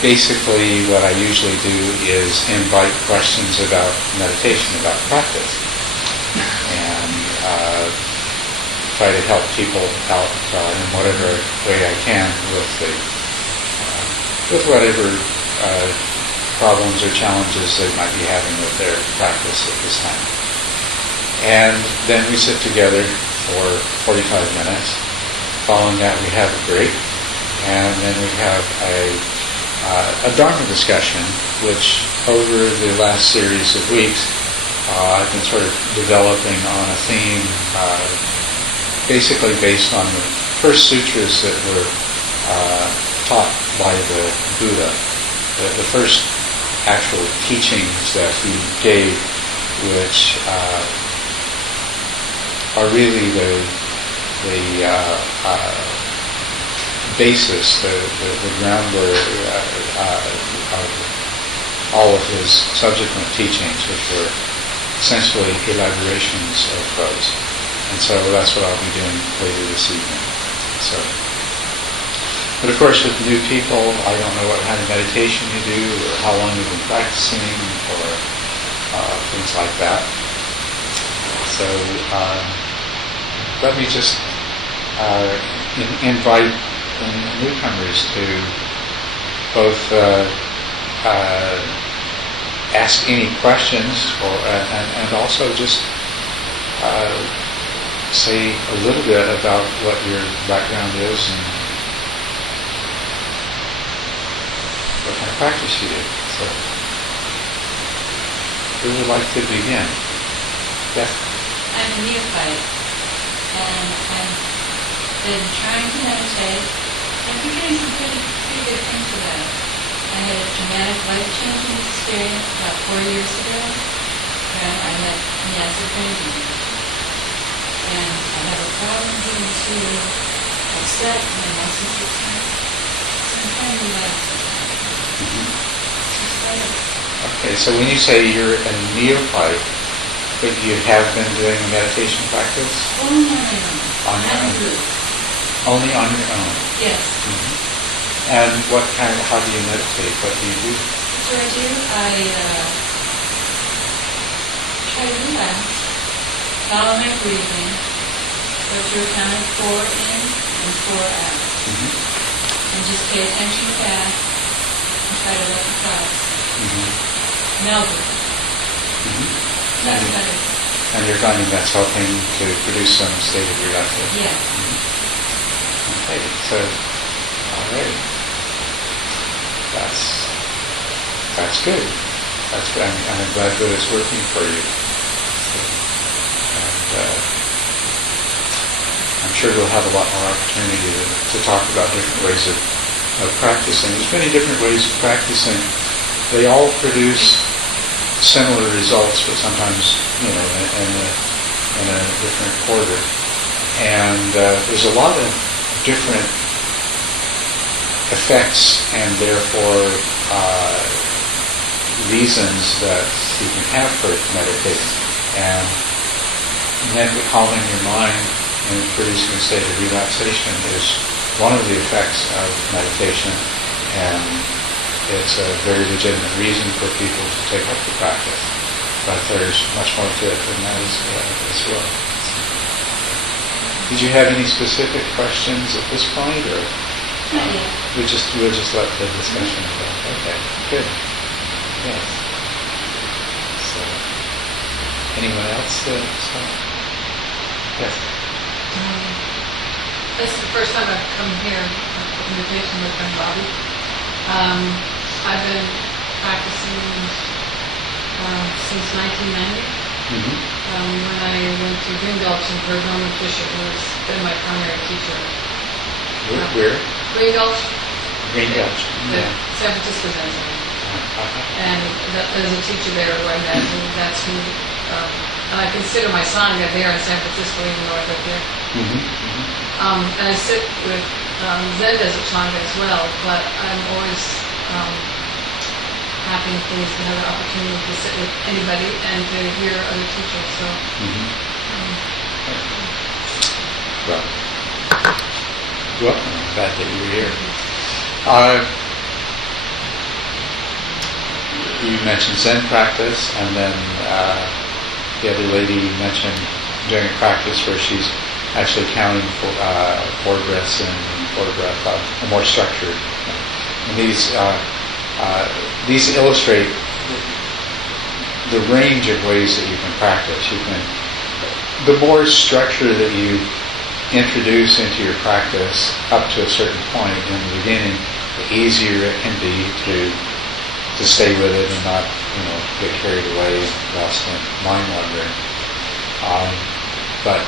basically what I usually do is invite questions about meditation, about practice, and try to help people out in whatever way I can with whatever problems or challenges they might be having with their practice at this time. And then we sit together for 45 minutes. Following that, we have a break, and then we have a Dharma discussion, which over the last series of weeks, I've been sort of developing on a theme, basically based on the first sutras that were taught by the Buddha, the first actual teachings that he gave, which are really the basis, the groundwork of all of his subsequent teachings, which were essentially elaborations of those. And so that's what I'll be doing later this evening. But of course, with new people, I don't know what kind of meditation you do, or how long you've been practicing, or things like that. So let me just invite newcomers to both ask any questions, and also just say a little bit about what your background is and what kind of practice you do. So, who would like to begin? Yes? I'm a neophyte, and I've been trying to meditate. I've been getting some pretty good things with that. I had a dramatic life-changing experience about 4 years ago, when I met Nancy Crazy. And I have a problem getting too upset, my muscles get tight. So I'm trying to relax it. Okay, so when you say you're a neophyte, but you have been doing a meditation practice? Only on my own. On your own? Only on your own? Yes. Mm-hmm. And how do you meditate? What do you do? What do? I try to relax, follow my breathing, go through a count of 4 in and 4 out. Mm-hmm. And just pay attention to that, and try to let the thoughts melt it. And you're finding that's helping to produce some state of relaxation? Yeah. Okay, so, all right. That's good. That's good. I'm glad that it's working for you. And I'm sure we'll have a lot more opportunity to talk about different ways of practicing. There's many different ways of practicing. They all produce similar results, but sometimes, in a different order. And there's a lot of different effects and therefore reasons that you can have for meditating. And calming your mind and producing a state of relaxation is one of the effects of meditation, and it's a very legitimate reason for people to take up the practice. But there's much more to it than that as well. Did you have any specific questions at this point, or not yet? We'll just let the discussion go. Okay, good. Yes. So, anyone else? Yes. This is the first time I've come here for meditation with my Bobby. I've been practicing since 1990. Mm-hmm. When I went to Green Gulch and heard Norman Fisher, who has been my primary teacher. Where? Green Gulch. Green Gulch. The San Francisco Zen Center. And there's a teacher there who I met, and that's who. And I consider my sangha there in San Francisco, even though I live there. Mm-hmm. Mm-hmm. And I sit with Zen Desert Sangha as well, but I'm always happy and pleased to have the opportunity to sit with anybody and to hear other teachers. So, well, I'm glad that you were here. you mentioned Zen practice, and then the other lady mentioned doing a practice where she's actually counting four breaths in and four breaths out, more structured. And these illustrate the range of ways that you can practice. The more structure that you introduce into your practice up to a certain point in the beginning, the easier it can be to stay with it and not, get carried away and lost in mind wandering. But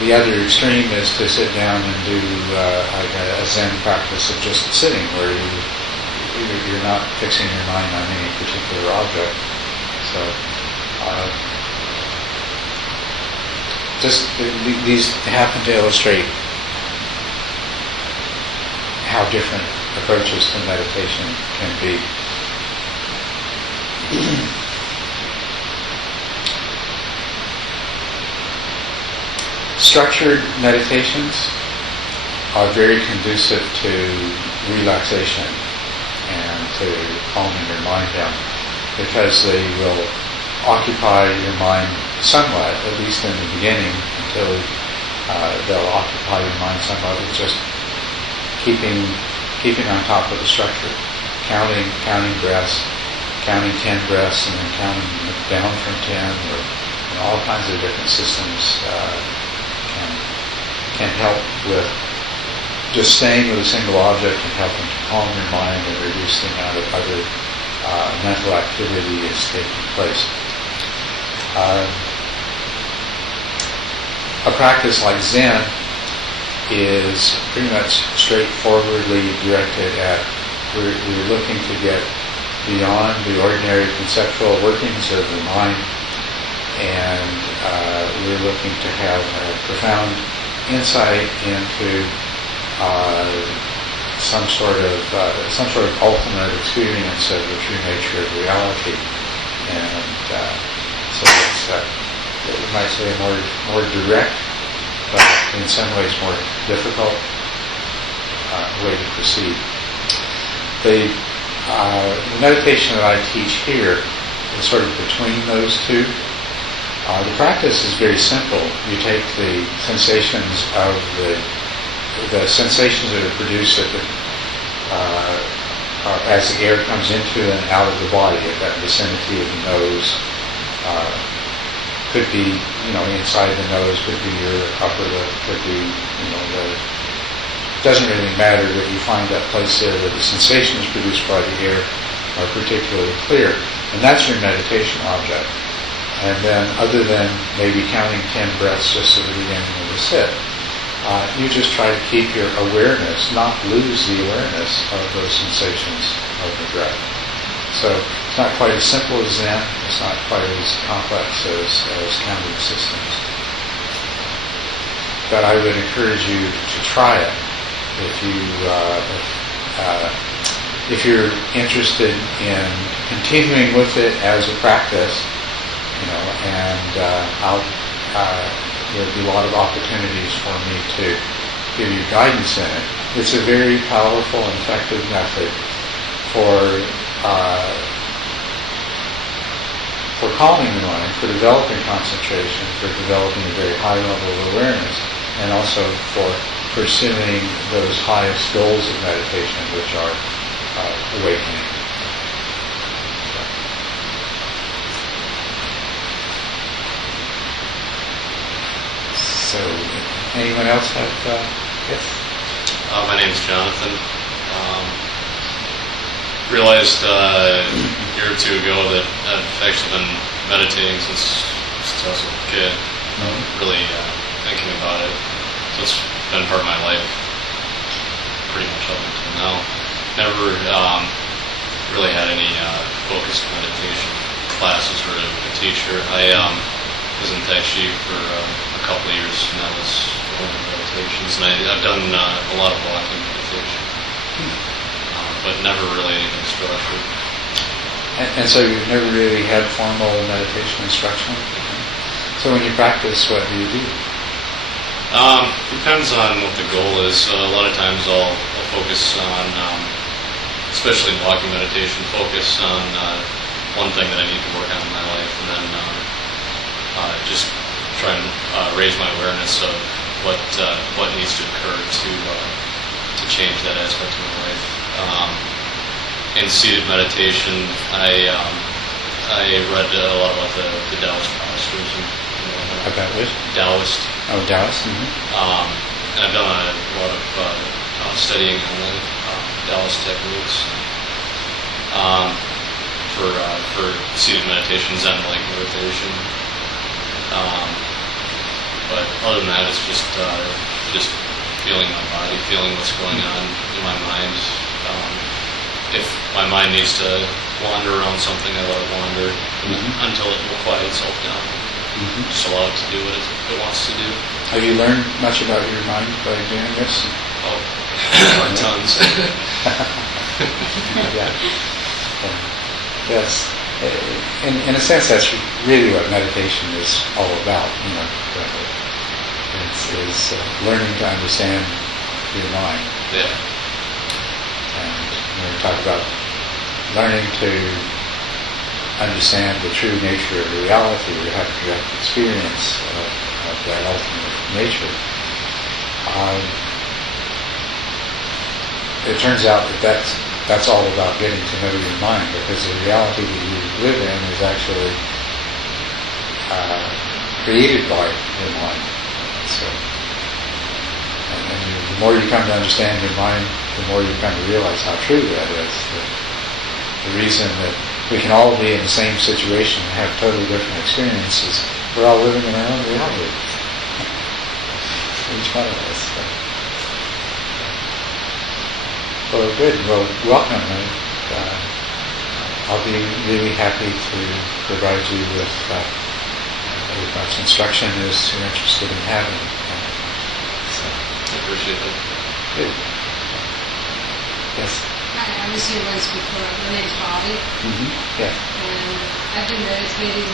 the other extreme is to sit down and do like a Zen practice of just sitting, where you're not fixing your mind on any particular object. So these happen to illustrate how different approaches to meditation can be. Structured meditations are very conducive to relaxation and to calming your mind down, because they will occupy your mind somewhat, at least in the beginning, until they'll occupy your mind somewhat with just keeping on top of the structure, counting breaths, counting 10 breaths, and then counting down from 10, or all kinds of different systems can help with just staying with a single object and helping to calm your mind and reduce the amount of other mental activity is taking place. A practice like Zen is pretty much straightforwardly directed at we're looking to get beyond the ordinary conceptual workings of the mind, and we're looking to have a profound insight into some sort of ultimate experience of the true nature of reality. And so it's you might say a more direct, but in some ways more difficult way to proceed. The meditation that I teach here is sort of between those two. The practice is very simple. You take the sensations of the sensations that are produced as the air comes into and out of the body, at that vicinity of the nose. Could be, inside the nose, could be your upper lip, could be, it doesn't really matter that you find that place there where the sensations produced by the air are particularly clear. And that's your meditation object. And then, other than maybe counting 10 breaths just at the beginning of the sit, you just try to keep your awareness, not lose the awareness of those sensations of the breath. So it's not quite as simple as Zen. It's not quite as complex as counting systems. But I would encourage you to try it if you're interested in continuing with it as a practice. And there'll be a lot of opportunities for me to give you guidance in it. It's a very powerful and effective method for calming the mind, for developing concentration, for developing a very high level of awareness, and also for pursuing those highest goals of meditation, which are awakening. So, anyone else have, yes? My name's Jonathan. Realized a year or two ago that I've actually been meditating since I was a kid, really thinking about it. So it's been part of my life pretty much up until now. Never really had any focused meditation classes or a teacher. I was in Tai Chi for a couple of years, and that was one of the meditations. And I've done a lot of walking meditation, but never really anything structured. And so you've never really had formal meditation instruction? So when you practice, what do you do? Depends on what the goal is. A lot of times I'll focus on especially in walking meditation, focus on one thing that I need to work on in my life, and then just try and raise my awareness of what needs to occur to change that aspect of my life. In seated meditation, I read a lot about the Taoist postures and About which? Taoist. Oh, Dallas. Mm-hmm. And I've done a lot of studying on the Taoist techniques for seated meditation, Zen-like meditation. But other than that, it's just feeling my body, feeling what's going on in my mind. If my mind needs to wander around something, I let it wander until it will quiet itself down. Just allow it to do what it wants to do. Have you learned much about your mind by doing this? Oh, tons. Yeah. Yes. In a sense, that's really what meditation is all about. It's learning to understand your mind. Yeah. And when we talk about learning to understand the true nature of reality, or have a direct experience of that ultimate nature, it turns out that that's all about getting to know your mind, because the reality that you live in is actually created by your mind. So, and the more you come to understand your mind, the more you come to realize how true that is. The reason that we can all be in the same situation and have totally different experiences, we're all living in our own reality. Each one of us. So. Well, good. Well, welcome. I'll be really happy to provide you with as much instruction as you're interested in having. So. I appreciate it. Good. Yes. Hi, I was here once before. My name's Bobby. Mm-hmm. Yeah. And I've been meditating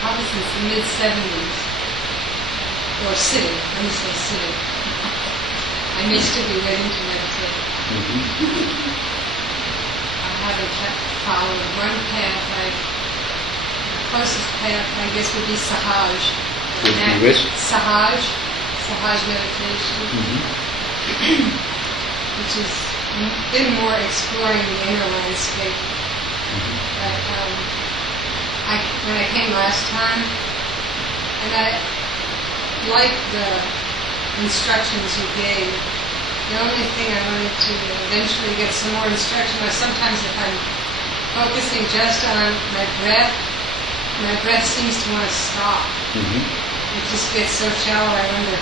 probably since the mid-70s. Or sitting. Let me say sitting. I may still be waiting to meditate. Mm-hmm. I haven't followed one path. The closest path, I guess, would be Sahaj. Would be which? Sahaj meditation. Mm-hmm. Which has been more exploring the inner landscape. But when I came last time, and I liked the instructions you gave. The only thing I wanted to eventually get some more instruction was sometimes if I'm focusing just on my breath seems to want to stop. Mm-hmm. It just gets so shallow, I wonder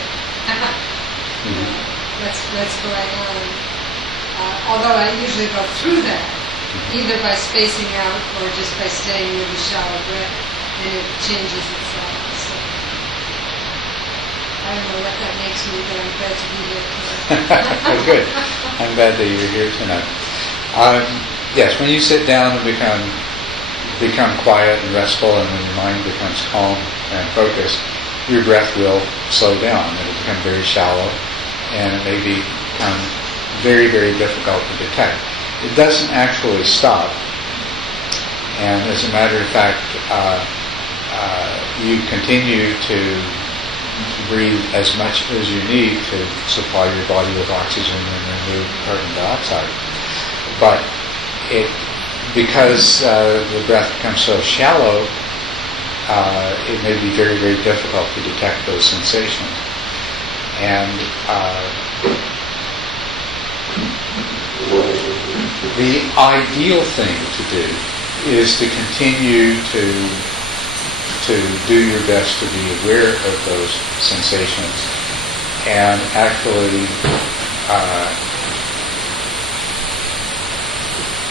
what's going on. Although I usually go through that, either by spacing out or just by staying with the shallow breath, and it changes itself. So, I don't know what that makes me, but I'm glad to be here tonight. Oh, good. I'm glad that you're here tonight. Yes, when you sit down and become quiet and restful, and when your mind becomes calm and focused, your breath will slow down. It'll become very shallow, and it may become very, very difficult to detect. It doesn't actually stop, and as a matter of fact, you continue to breathe as much as you need to supply your body with oxygen and remove carbon dioxide. But because the breath becomes so shallow, it may be very, very difficult to detect those sensations. And the ideal thing to do is to continue to do your best to be aware of those sensations, and actually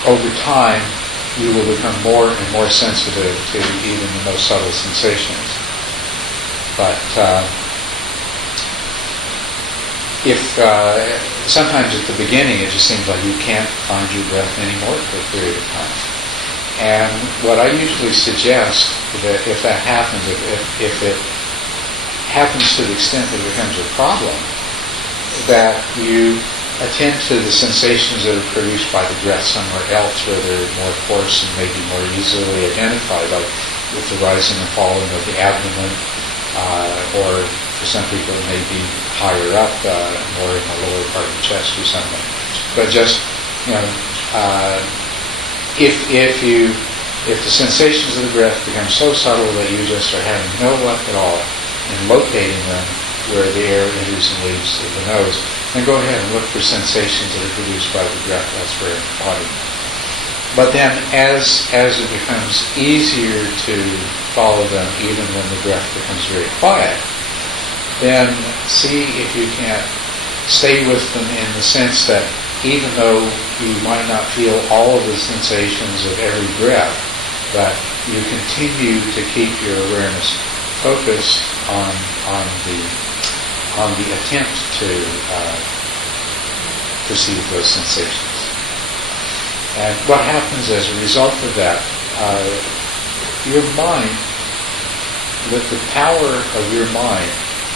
over time you will become more and more sensitive to even the most subtle sensations. But if sometimes at the beginning it just seems like you can't find your breath anymore for a period of time. And what I usually suggest, that if that happens, if it happens to the extent that it becomes a problem, that you attend to the sensations that are produced by the breath somewhere else where they're more coarse and maybe more easily identified, like with the rising and falling of the abdomen, or for some people it may be higher up, more in the lower part of the chest or something. But just, if the sensations of the breath become so subtle that you just are having no luck at all in locating them where the air enters and leaves the nose, then go ahead and look for sensations that are produced by the breath elsewhere in the body. But then as it becomes easier to follow them, even when the breath becomes very quiet, then see if you can't stay with them in the sense that even though you might not feel all of the sensations of every breath, but you continue to keep your awareness focused on the attempt to perceive those sensations. And what happens as a result of that, your mind, that the power of your mind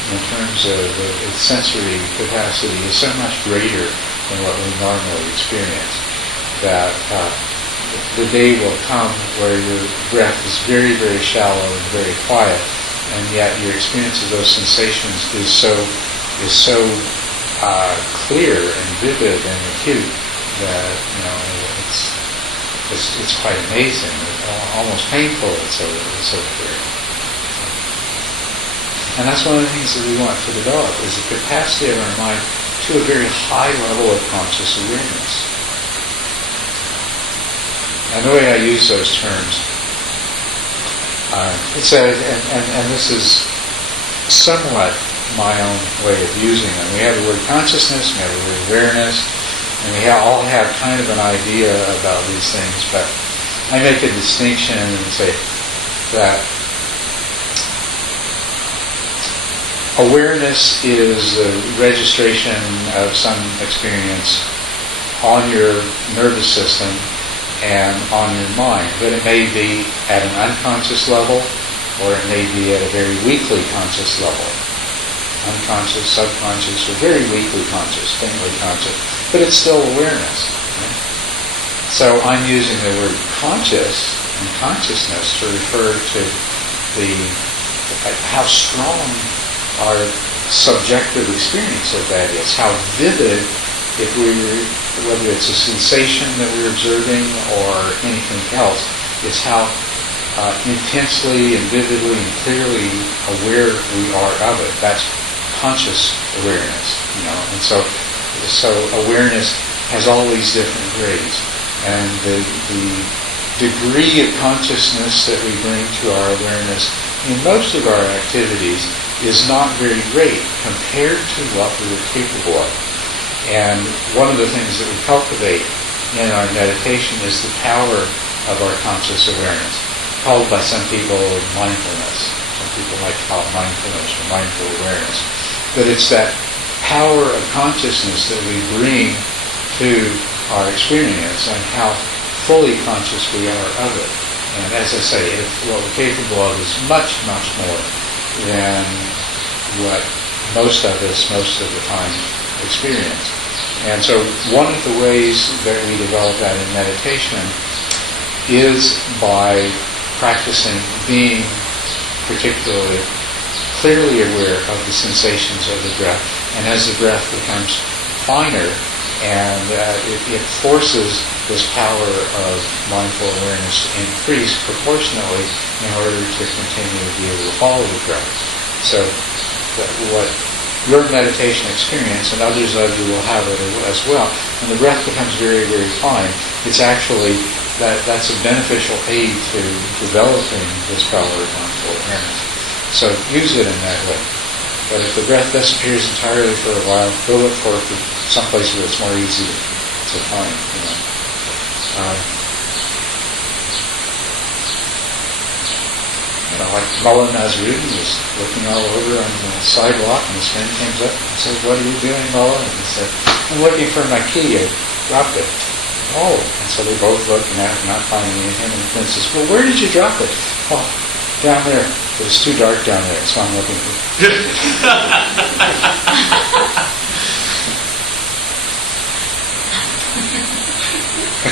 in terms of its sensory capacity is so much greater than what we normally experience, that the day will come where your breath is very, very shallow and very quiet, and yet your experience of those sensations is so clear and vivid and acute that it's quite amazing, almost painful. It's so clear. And that's one of the things that we want to develop, is the capacity of our mind to a very high level of conscious awareness. And the way I use those terms, and this is somewhat my own way of using them. We have the word consciousness, we have the word awareness, and we all have kind of an idea about these things, but I make a distinction and say that awareness is the registration of some experience on your nervous system and on your mind, but it may be at an unconscious level, or it may be at a very weakly conscious level. Unconscious, subconscious, or very weakly conscious, faintly conscious, but it's still awareness. Right? So I'm using the word conscious and consciousness to refer to how strong our subjective experience of that is, how vivid, whether it's a sensation that we're observing or anything else, it's how intensely and vividly and clearly aware we are of it. That's conscious awareness, and so awareness has all these different grades, and the degree of consciousness that we bring to our awareness in most of our activities is not very great compared to what we are capable of. And one of the things that we cultivate in our meditation is the power of our conscious awareness, called by some people mindfulness. Some people like to call it mindfulness or mindful awareness. But it's that power of consciousness that we bring to our experience and how fully conscious we are of it. And as I say, what we're capable of is much, much more than what most of us, most of the time, experience. And so one of the ways that we develop that in meditation is by practicing being particularly clearly aware of the sensations of the breath. And as the breath becomes finer, and it forces this power of mindful awareness to increase proportionately in order to continue to be able to follow the breath. So what your meditation experience, and others of you will have it as well, when the breath becomes very, very fine, it's actually that's a beneficial aid to developing this power of mindful awareness. So use it in that way. But if the breath disappears entirely for a while, go look for it someplace where it's more easy to find. Like Mullen Nasruddin was looking all over on the sidewalk, and his friend came up and says, "What are you doing, Mullen?" And he said, "I'm looking for my key. I dropped it." "Oh." And so they both looked and not finding anything. And the friend says, "Well, where did you drop it?" "Oh, down there. But it's too dark down there, so I'm looking for it." Anyone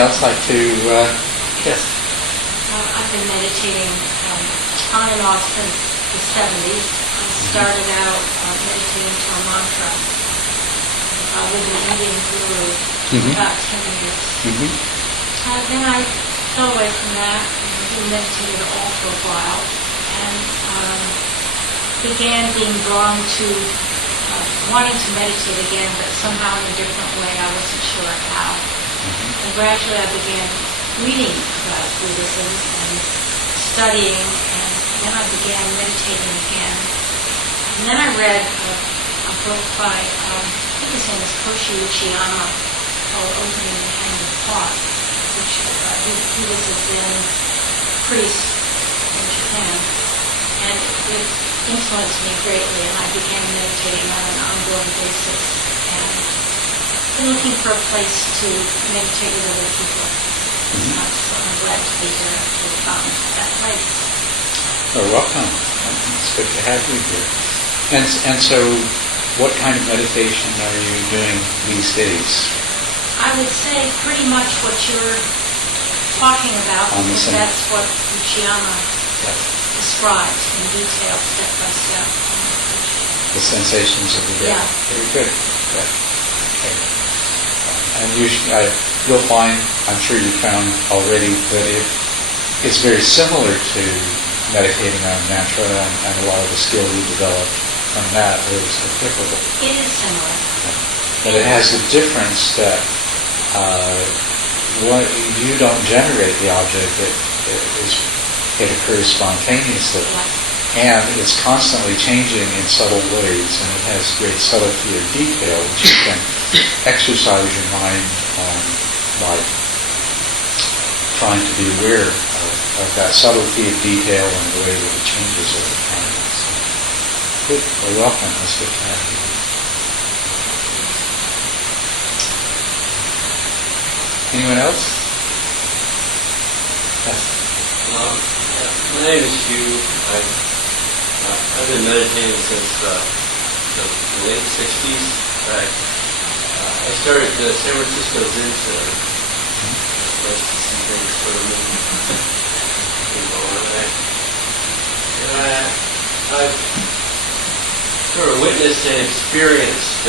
else like to? Yes. I've been meditating on and off since the 70s. I started out meditating to a mantra with an Indian guru about 10 years. Then I fell away from that and didn't meditate at all for a while, and began being drawn to wanting to meditate again, but somehow in a different way. I wasn't sure how. And gradually I began reading about Buddhism and studying, and then I began meditating again. And then I read a book by, I think his name is Koshi Uchiyama, called Opening the Hand of Thought, which he was a Zen priest in Japan. And it influenced me greatly, and I began meditating on an ongoing basis. And been looking for a place to meditate with other people. So I'm glad to be here to have found that place. Oh, welcome. It's good to have you here. And so, what kind of meditation are you doing these days? I would say pretty much what you're talking about, because that's what Uchiyama describes in detail, step by step. The sensations of the day. Yeah. Very good. Yeah. Okay. And you'll find, I'm sure you found already, that it's very similar to meditating on mantra, and a lot of the skill you develop from that is applicable. It is similar. But it has a difference that you don't generate the object, it occurs spontaneously. And it's constantly changing in subtle ways, and it has great subtlety of detail, which you can exercise your mind on by trying to be aware of that subtlety of detail and the way that it changes over time. So, good. Well, welcome. That's good to have you. Anyone else? Yes. My name is Hugh. I've been meditating since the late 60s. I started the San Francisco Zen Center. Nice to see things sort of moving on. And I've sort of witnessed and experienced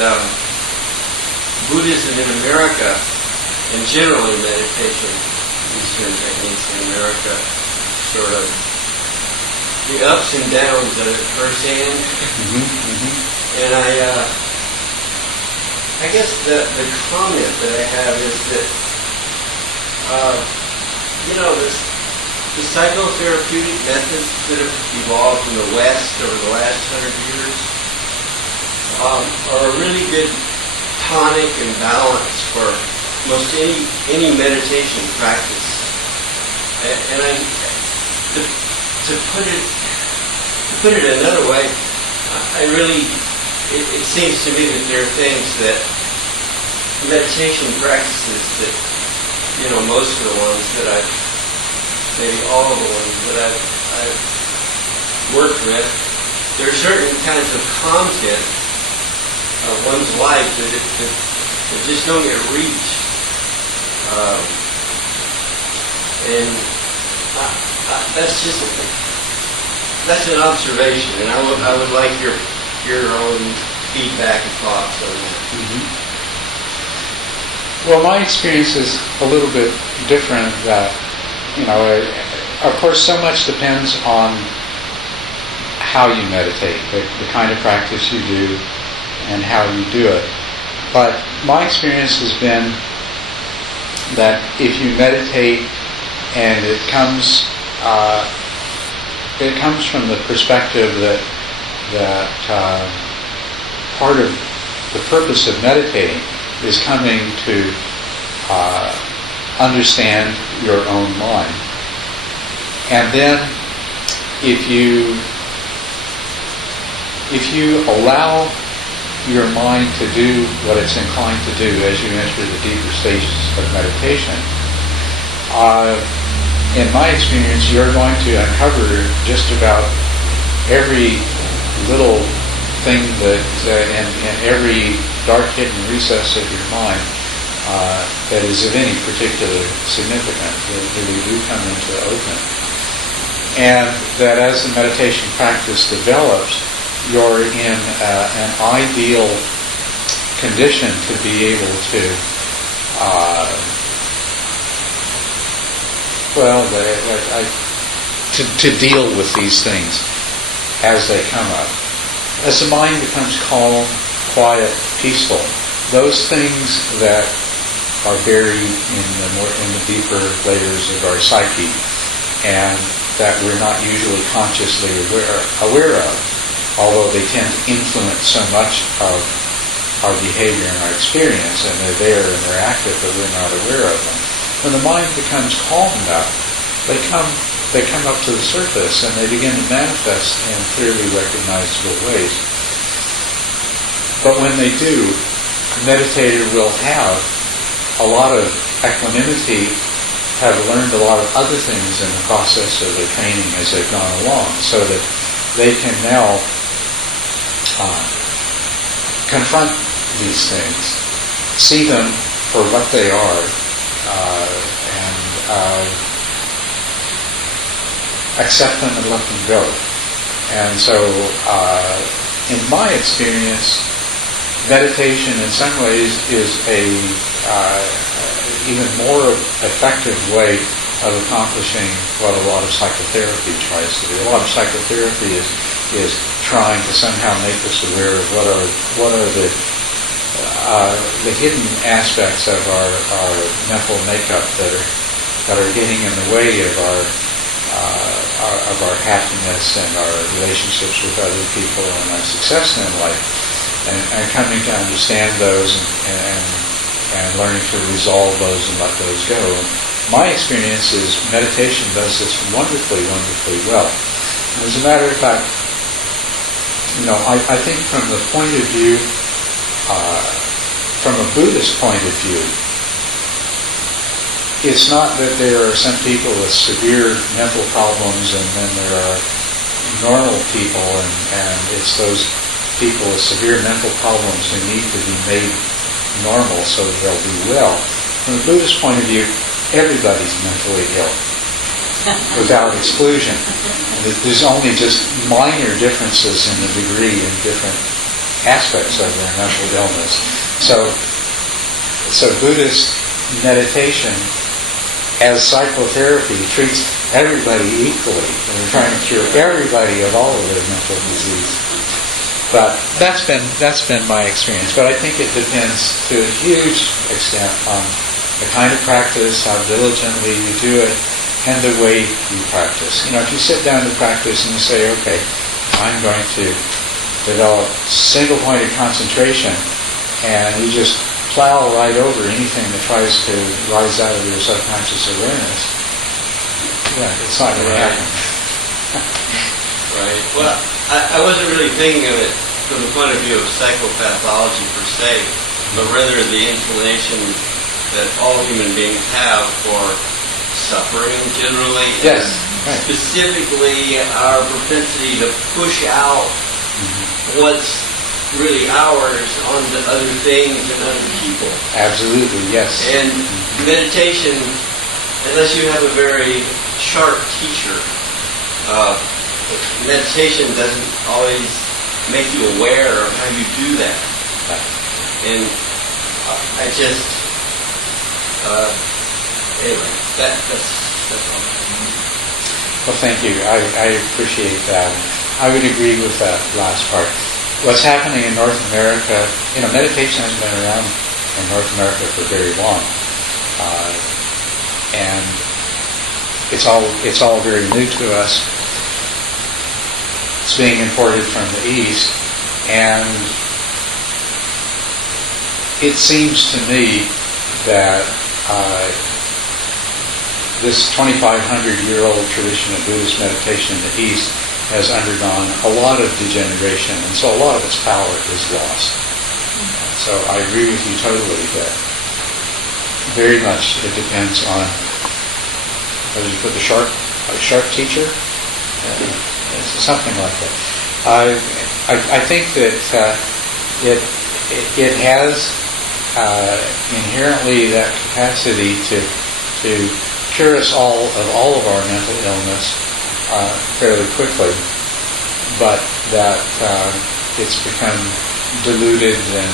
Buddhism in America, and generally meditation, Eastern techniques in America, sort of the ups and downs of it firsthand. And I guess the comment that I have is that, the psychotherapeutic methods that have evolved in the West over the last 100 years are a really good tonic and balance for most any meditation practice. And to put it another way, it seems to me that there are things that meditation practices that, most of the ones that maybe all of the ones that I've worked with, there are certain kinds of content of one's life that just don't get reached. And that's an observation, and I would like your own feedback and thoughts on that. Well, my experience is a little bit different. That of course, so much depends on how you meditate, the kind of practice you do, and how you do it. But my experience has been that if you meditate and it comes from the perspective that part of the purpose of meditating is coming to understand your own mind. And then if you allow your mind to do what it's inclined to do as you enter the deeper stages of meditation, in my experience, you're going to uncover just about every little thing and every dark hidden recess of your mind that is of any particular significance, that we do come into the open. And that as the meditation practice develops, you're in an ideal condition to be able to, to deal with these things as they come up. As the mind becomes calm, quiet, peaceful, those things that are buried in the deeper layers of our psyche and that we're not usually consciously aware of, although they tend to influence so much of our behavior and our experience, and they're there and they're active, but we're not aware of them. When the mind becomes calm enough, they come up to the surface and they begin to manifest in clearly recognizable ways. But when they do, the meditator will have a lot of equanimity, have learned a lot of other things in the process of their training as they've gone along, so that they can now confront these things, see them for what they are, and accept them and let them go. And so, in my experience, meditation in some ways is a even more effective way of accomplishing what a lot of psychotherapy tries to do. A lot of psychotherapy is trying to somehow make us aware of what are the hidden aspects of our mental makeup that are getting in the way of our happiness and our relationships with other people and our success in life, and coming to understand those and learning to resolve those and let those go. And my experience is meditation does this wonderfully, wonderfully well. And as a matter of fact, I think from the point of view, from a Buddhist point of view, it's not that there are some people with severe mental problems and then there are normal people, and it's those people with severe mental problems who need to be made normal so that they'll do well. From a Buddhist point of view, everybody's mentally ill, without exclusion. There's only just minor differences in the degree in different aspects of their mental illness. So Buddhist meditation as psychotherapy treats everybody equally, and they're trying to cure everybody of all of their mental disease. But that's been my experience. But I think it depends to a huge extent on the kind of practice, how diligently you do it, and the way you practice. If you sit down to practice and you say, okay, I'm going to develop single-pointed concentration, and you just plow right over anything that tries to rise out of your subconscious awareness, it's not going to happen. Right. Well, I wasn't really thinking of it from the point of view of psychopathology per se, but rather the inclination that all human beings have for suffering generally. Yes. And specifically our propensity to push out what's really ours onto other things and other people. Absolutely, yes. And meditation, unless you have a very sharp teacher, meditation doesn't always make you aware of how you do that. And I just, anyway, that's all. Well, thank you. I appreciate that. I would agree with that last part. What's happening in North America, meditation has been around in North America for very long. And it's all very new to us. It's being imported from the East, and it seems to me that this 2,500-year-old tradition of Buddhist meditation in the East has undergone a lot of degeneration, and so a lot of its power is lost. So I agree with you totally that very much it depends on whether you put a sharp teacher, something like that. I think that it has inherently that capacity to cure us all of our mental illness fairly quickly, but that it's become diluted and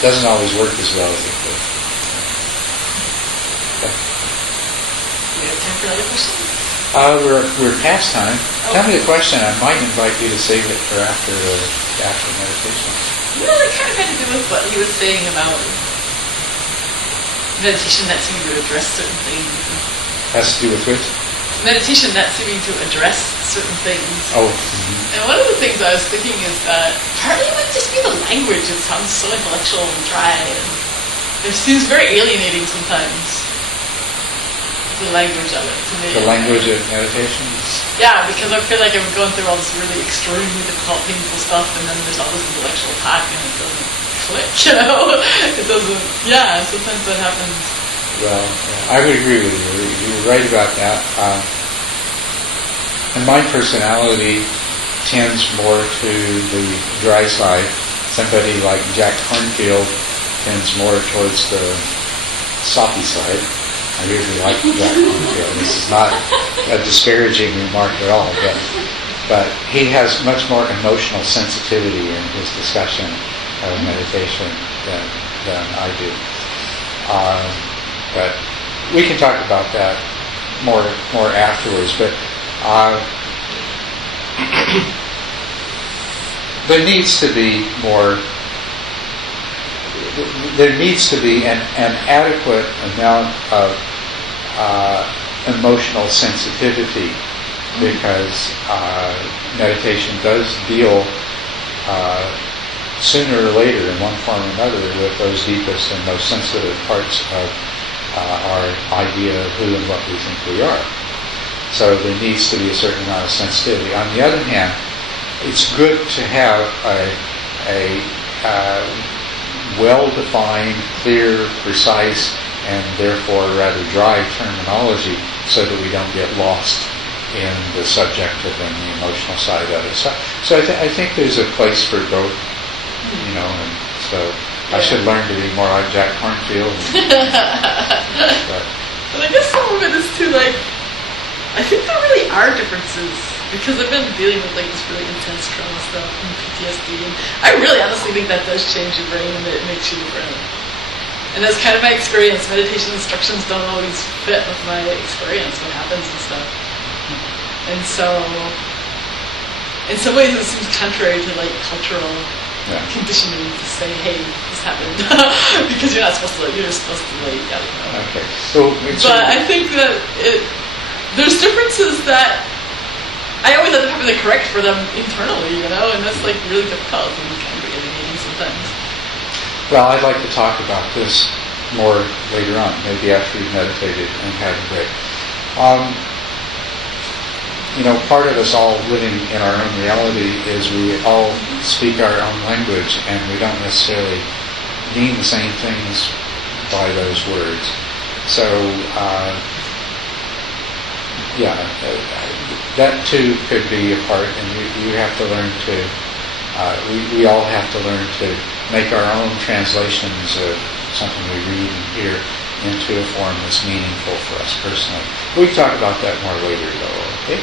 doesn't always work as well as it could. We have time for another question? We're past time. Tell me the question. I might invite you to save it for after meditation. Well, it kind of had to do with what he was saying about meditation that seemed to address certain things. Has to do with which? Meditation not seeming to address certain things. Oh. And one of the things I was thinking is that partly it might just be the language. It sounds so intellectual and dry, and it seems very alienating sometimes. The language of it to me. The language of meditation? Yeah, because I feel like I'm going through all this really extremely difficult, painful stuff, and then there's all this intellectual talk, and it doesn't click, you know? It doesn't, yeah, sometimes that happens. Well, yeah, I would agree with you. You're right about that. And my personality tends more to the dry side. Somebody like Jack Cornfield tends more towards the soppy side. I usually like Jack Cornfield. This is not a disparaging remark at all, but he has much more emotional sensitivity in his discussion of meditation than I do. But we can talk about that more afterwards. But there needs to be more. There needs to be an adequate amount of emotional sensitivity, because meditation does deal sooner or later, in one form or another, with those deepest and most sensitive parts of our idea of who and what we think we are. So there needs to be a certain amount of sensitivity. On the other hand, it's good to have a well-defined, clear, precise, and therefore rather dry terminology, so that we don't get lost in the subjective and the emotional side of it. So I think there's a place for both, you know, and so I should learn to be more like Jack Cornfield. But I guess some of it is too, like, I think there really are differences, because I've been dealing with like this really intense trauma stuff and PTSD, and I really honestly think that does change your brain and it makes you different. And that's kind of my experience. Meditation instructions don't always fit with my experience, what happens and stuff. And so, in some ways it seems contrary to like cultural conditioning to say, hey, this happened. Because you're not supposed to, you're supposed to like, I don't know. Okay. So, but I think that there's differences that I always end up having to correct for them internally, you know, and that's like really difficult and kind of alienating sometimes. Well, I'd like to talk about this more later on, maybe after you've meditated and had a break. You know, part of us all living in our own reality is we all speak our own language, and we don't necessarily mean the same things by those words. So, that too could be a part, and you have to learn to, we all have to learn to make our own translations of something we read and hear into a form that's meaningful for us personally. We can talk about that more later, though, okay?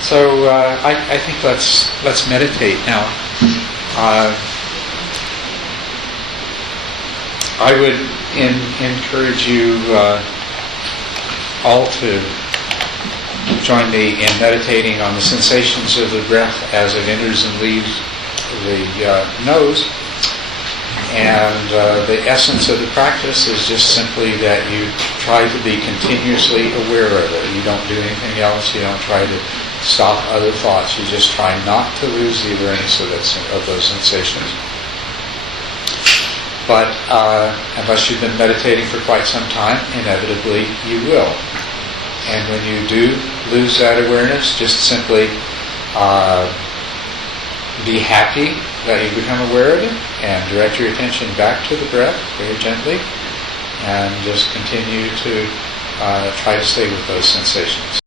So I think let's meditate now. I would encourage you all to join me in meditating on the sensations of the breath as it enters and leaves the nose. And the essence of the practice is just simply that you try to be continuously aware of it. You don't do anything else. You don't try to stop other thoughts. You just try not to lose the awareness of those sensations. But unless you've been meditating for quite some time, inevitably you will. And when you do lose that awareness, just simply be happy that you become aware of it, and direct your attention back to the breath very gently, and just continue to try to stay with those sensations.